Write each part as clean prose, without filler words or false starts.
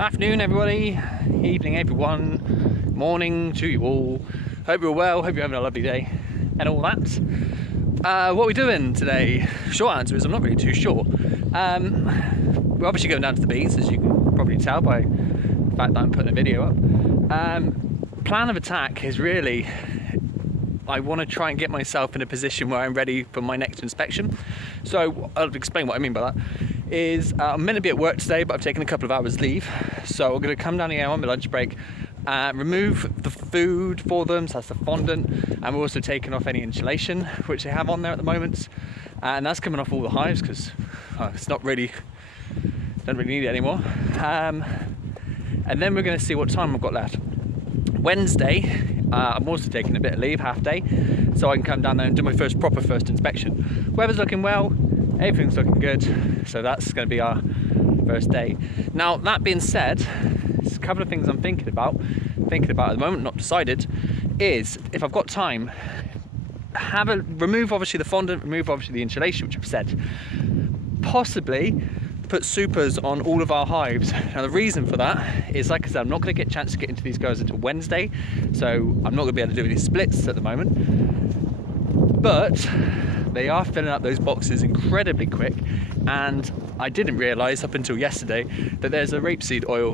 Afternoon everybody, evening everyone, morning to you all. Hope you're well, hope you're having a lovely day and all that. What are we doing today? Short answer is I'm not really too sure. We're obviously going down to the beach, as you can probably tell by the fact that I'm putting a video up. Plan of attack is really, I want to try and get myself in a position where I'm ready for my next inspection. So I'll explain what I mean by that. I'm meant to be at work today, but I've taken a couple of hours leave, so I'm going to come down here on my lunch break, remove the food for them, so that's the fondant, and we're also taking off any insulation which they have on there at the moment, and that's coming off all the hives because it's not really, don't really need it anymore. And then we're going to see what time I've got left. Wednesday, I'm also taking a bit of leave, half day, so I can come down there and do my proper first inspection. Weather's looking well, everything's looking good, so that's going to be our first day. Now, that being said, there's a couple of things I'm thinking about at the moment, not decided, is if I've got time, remove obviously the fondant, remove obviously the insulation, which I've said, possibly put supers on all of our hives. Now the reason for that is, like I said, I'm not going to get a chance to get into these guys until Wednesday, so I'm not going to be able to do any splits at the moment, but they are filling up those boxes incredibly quick, and I didn't realise up until yesterday that there's a rapeseed oil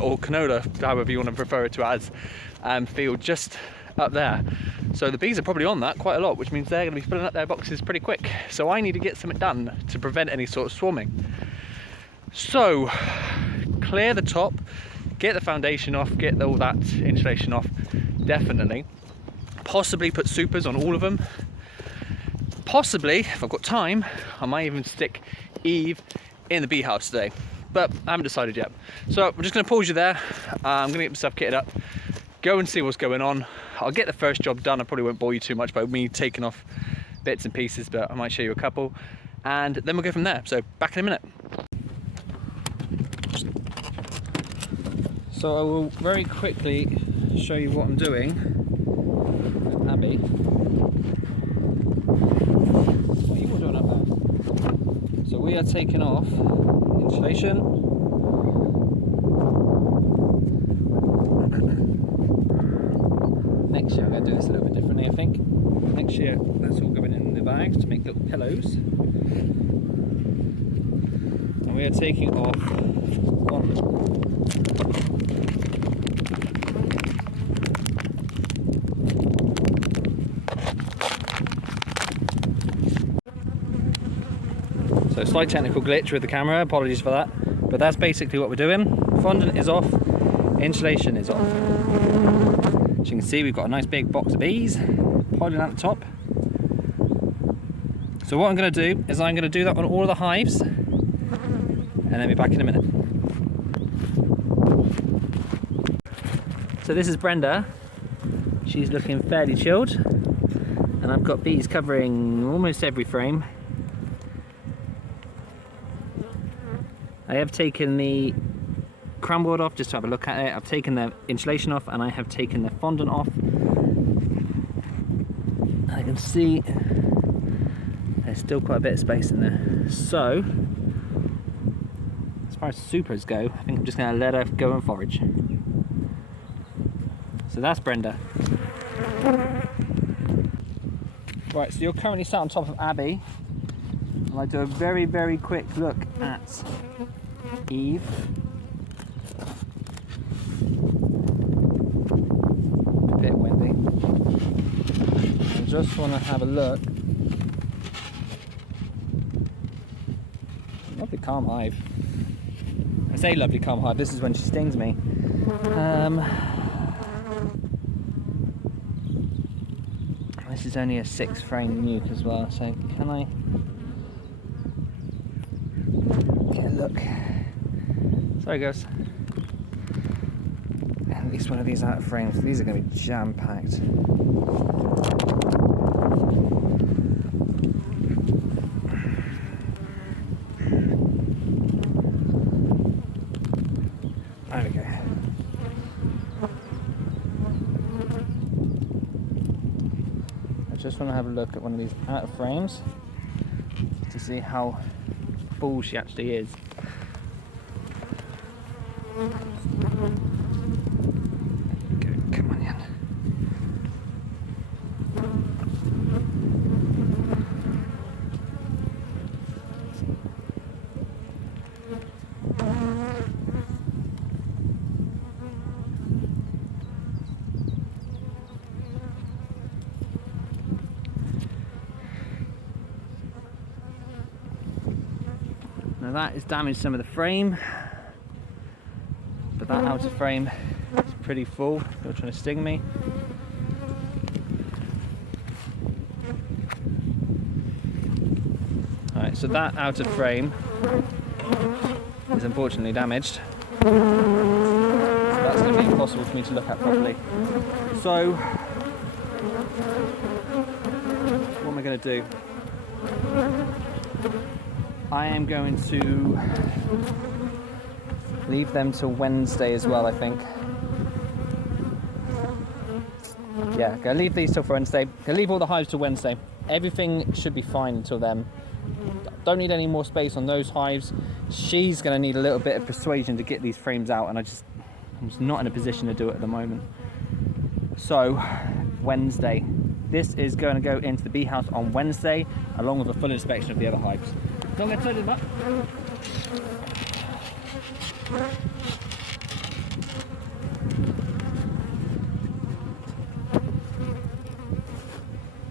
or canola, however you want to refer it to as, field just up there. So the bees are probably on that quite a lot, which means they're going to be filling up their boxes pretty quick. So I need to get something done to prevent any sort of swarming. So clear the top, get the foundation off, get all that insulation off, definitely. Possibly put supers on all of them. Possibly, if I've got time, I might even stick Eve in the bee house today, but I haven't decided yet. So I'm just going to pause you there. I'm going to get myself kitted up, go and see what's going on. I'll get the first job done. I probably won't bore you too much by me taking off bits and pieces, but I might show you a couple, and then we'll go from there. So back in a minute. So I will very quickly show you what I'm doing. Abby, what are you all doing up there? So we are taking off insulation. Next year I'm going to do this a little bit differently, I think. Next year that's all going in the bags to make little pillows. And we are taking off So slight technical glitch with the camera, apologies for that. But that's basically what we're doing. Fondant is off, insulation is off. As you can see, we've got a nice big box of bees piling at the top. So what I'm going to do is I'm going to do that on all of the hives, and then be back in a minute. So this is Brenda. She's looking fairly chilled, and I've got bees covering almost every frame. I have taken the cramboard off just to have a look at it. I've taken the insulation off, and I have taken the fondant off. I can see there's still quite a bit of space in there. So, as far as supers go, I think I'm just going to let her go and forage. So that's Brenda. Right, so you're currently sat on top of Abby. I'll do a very, very quick look at Eve. A bit windy. I just want to have a look. Lovely calm hive. I say lovely calm hive, this is when she stings me. This is only a 6 frame nuke as well, so can I get a look? Sorry guys. At least one of these out of frames. These are going to be jam packed. There we go. I just want to have a look at one of these out of frames to see how full she actually is. Go, come on, Jan. Now that has damaged some of the frame, but that outer frame is pretty full. They're trying to sting me. Alright, so that outer frame is unfortunately damaged. So that's going to be impossible for me to look at properly. So, what am I going to do? I am going to leave them till Wednesday as well, I think. Yeah, go leave these till Wednesday. Go leave all the hives till Wednesday. Everything should be fine until then. Don't need any more space on those hives. She's going to need a little bit of persuasion to get these frames out, and I'm just not in a position to do it at the moment. So, Wednesday. This is going to go into the bee house on Wednesday, along with a full inspection of the other hives. Don't get excited about.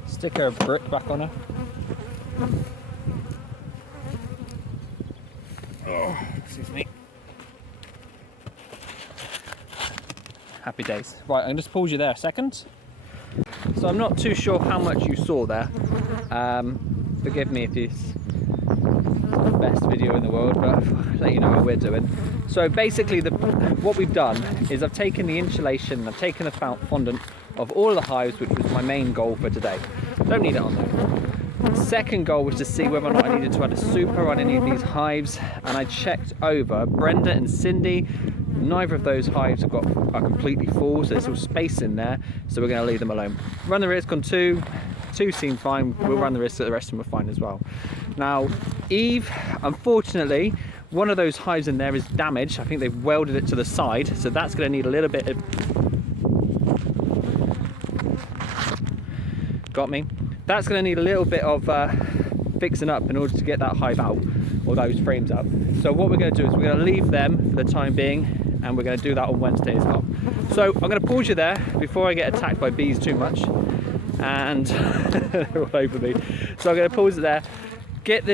Stick her brick back on her. Oh, excuse me. Happy days. Right, I'm going to just pause you there a second. So I'm not too sure how much you saw there. Forgive me if it's not the best video in the world, but I'll let you know what we're doing. So basically what we've done is I've taken the insulation, I've taken the fondant of all of the hives, which was my main goal for today. Don't need it on there. Second goal was to see whether or not I needed to add a super on any of these hives, and I checked over Brenda and Cindy. Neither of those hives are completely full, so there's still space in there, so we're going to leave them alone. Run the risk on two seem fine. We'll run the risk that the rest of them are fine as well. Now, Eve, unfortunately, one of those hives in there is damaged. I think they've welded it to the side, so that's going to need a little bit of... Got me? That's going to need a little bit of fixing up in order to get that hive out, or those frames out. So what we're going to do is we're going to leave them for the time being, and we're going to do that on Wednesday as well. So I'm going to pause you there before I get attacked by bees too much, and they're all over me. So I'm going to pause it there, get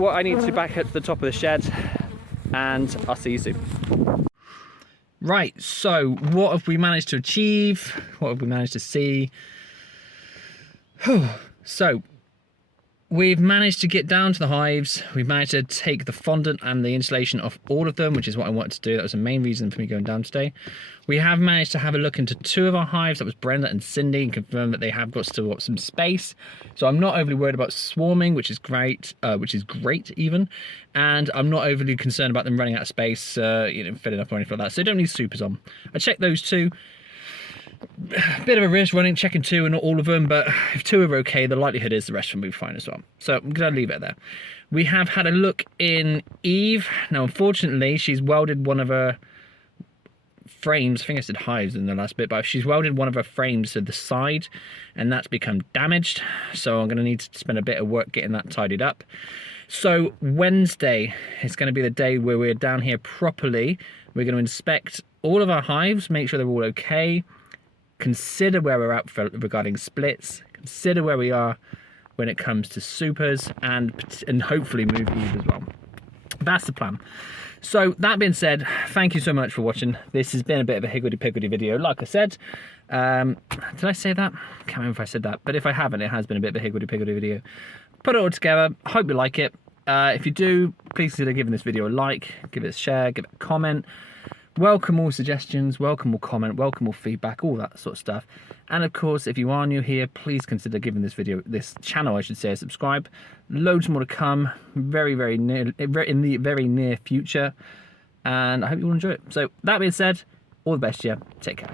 what I need to back at the top of the shed, and I'll see you soon. Right, so what have we managed to achieve? What have we managed to see? So we've managed to get down to the hives. We've managed to take the fondant and the insulation off all of them, which is what I wanted to do. That was the main reason for me going down today. We have managed to have a look into two of our hives. That was Brenda and Cindy, and confirm that they have still got some space. So I'm not overly worried about swarming, which is great, even. And I'm not overly concerned about them running out of space, filling up or anything like that. So they don't need supers on. I checked those two. Bit of a risk checking two and not all of them, but if two are okay, the likelihood is the rest of them will be fine as well. So I'm going to leave it there. We have had a look in Eve. Now, unfortunately, she's welded one of her frames. I think I said hives in the last bit, but she's welded one of her frames to the side, and that's become damaged. So I'm going to need to spend a bit of work getting that tidied up. So Wednesday is going to be the day where we're down here properly. We're going to inspect all of our hives, make sure they're all okay. Consider where we're at regarding splits, consider where we are when it comes to supers, and hopefully move Eve as well. That's the plan. So that being said, thank you so much for watching. This has been a bit of a higgledy-piggledy video, like I said. Did I say that? I can't remember if I said that, but if I haven't, it has been a bit of a higgledy-piggledy video. Put it all together. Hope you like it. If you do, please consider giving this video a like, give it a share, give it a comment. Welcome all suggestions, welcome all comment, welcome all feedback, all that sort of stuff. And of course, if you are new here, please consider giving this channel, I should say, a subscribe. Loads more to come, in the very near future. And I hope you will enjoy it. So that being said, all the best, yeah. Take care.